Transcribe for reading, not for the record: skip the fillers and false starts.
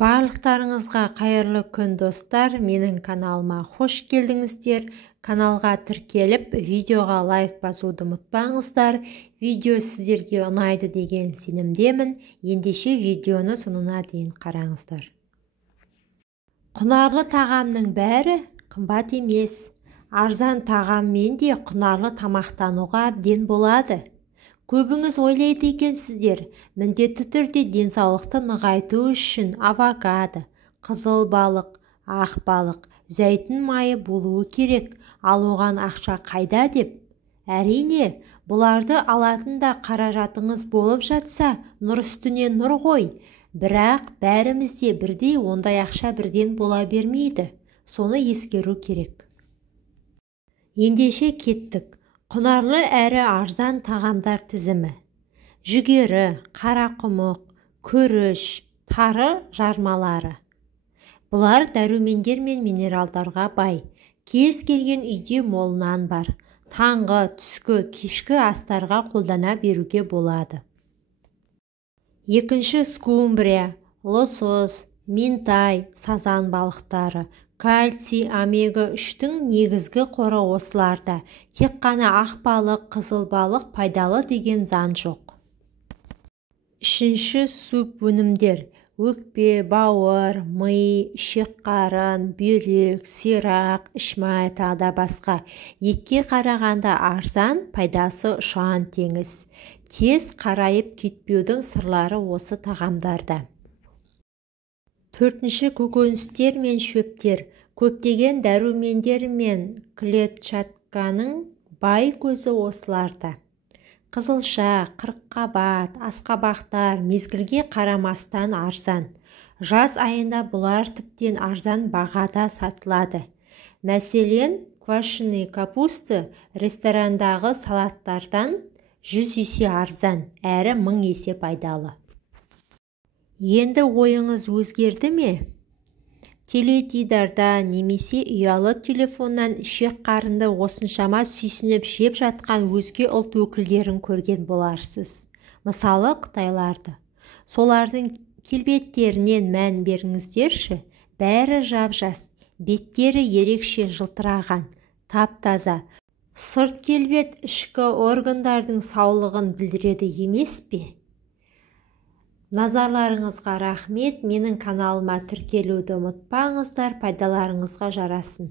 Барлықтарыңызға қайырлы күн достар, менің каналыма хош келдіңіздер. Каналға тіркеліп, видеоға лайк басуды ұмытпаңыздар. Видео сіздерге ұнайды деген сенімдемін. Ендеше видеоны соңына дейін қараңыздар. Құнарлы тағамның бәрі қымбат емес. Арзан тағаммен де құнарлы тамақтануға әбден болады. Көбіңіз ойлайды екенсіздер, міндетті түрде денсаулықты нығайту үшін авокадо, қызыл балық, ақ балық, зәйтүн майы болуы керек, ал оған ақша қайда деп? Әрине, бұларды алатын да қаражатыңыз болып жатса, нұр үстіне нұр ғой. Бірақ бәрімізде бірдей ондай ақша бірден бола бермейді. Соны ескеру керек. Ендеше кеттік. Құнарлы әрі арзан тағамдар тізімі. Жүгері, қарақұмық, күріш, тары жармалары. Бұлар дәрумендер мен минералдарға бай. Кез келген үйде молынан бар. Таңғы, түскі, кешкі астарға қолдана беруге болады. Екінші скумбрия, лосос, минтай, сазан балықтары. Кальций, омега-3-тің негізгі қоры осыларда. Тек қана ақ балық, қызыл балық пайдалы деген заң жоқ. Үшінші суп өнімдер. Өкпе, бауыр, ми, ішек-қарын, бүйрек, сирақ, ішмай тағы да басқа. Етке қарағанда арзан, пайдасы ұшан теңіз. Тез қарайып кетпеудің сырлары осы тағамдарда. Төртінші көкөністер мен шөптер. Көптеген дәрумендер мен клетчатканың бай көзі осыларда. Қызылша, қырыққабат, асқабақтар мезгілге қарамастан арзан. Жаз айында бұлар тіптен арзан бағада сатылады. Мәселен, квашеный капуста ресторандағы салаттардан 100 есе арзан, әрі 1000 есе пайдалы. Енді ойыңыз өзгерді ме? Теледидарда немесе ұялы телефоннан ішек-қарынды осыншама сүйсініп жеп жатқан өзге ұлт өкілдерін көрген боларсыз. Мысалы, қытайларды. Солардың келбеттерінен мән беріңіздерші. Бәрі жап-жас, беттері ерекше жылтыраған, тап-таза. Сырт келбет ішкі органдардың саулығын білдіреді емес пе? Назарларыңызға рахмет. Менің каналыма тіркелуді ұмытпаңыздар, пайдаларыңызға жарасын.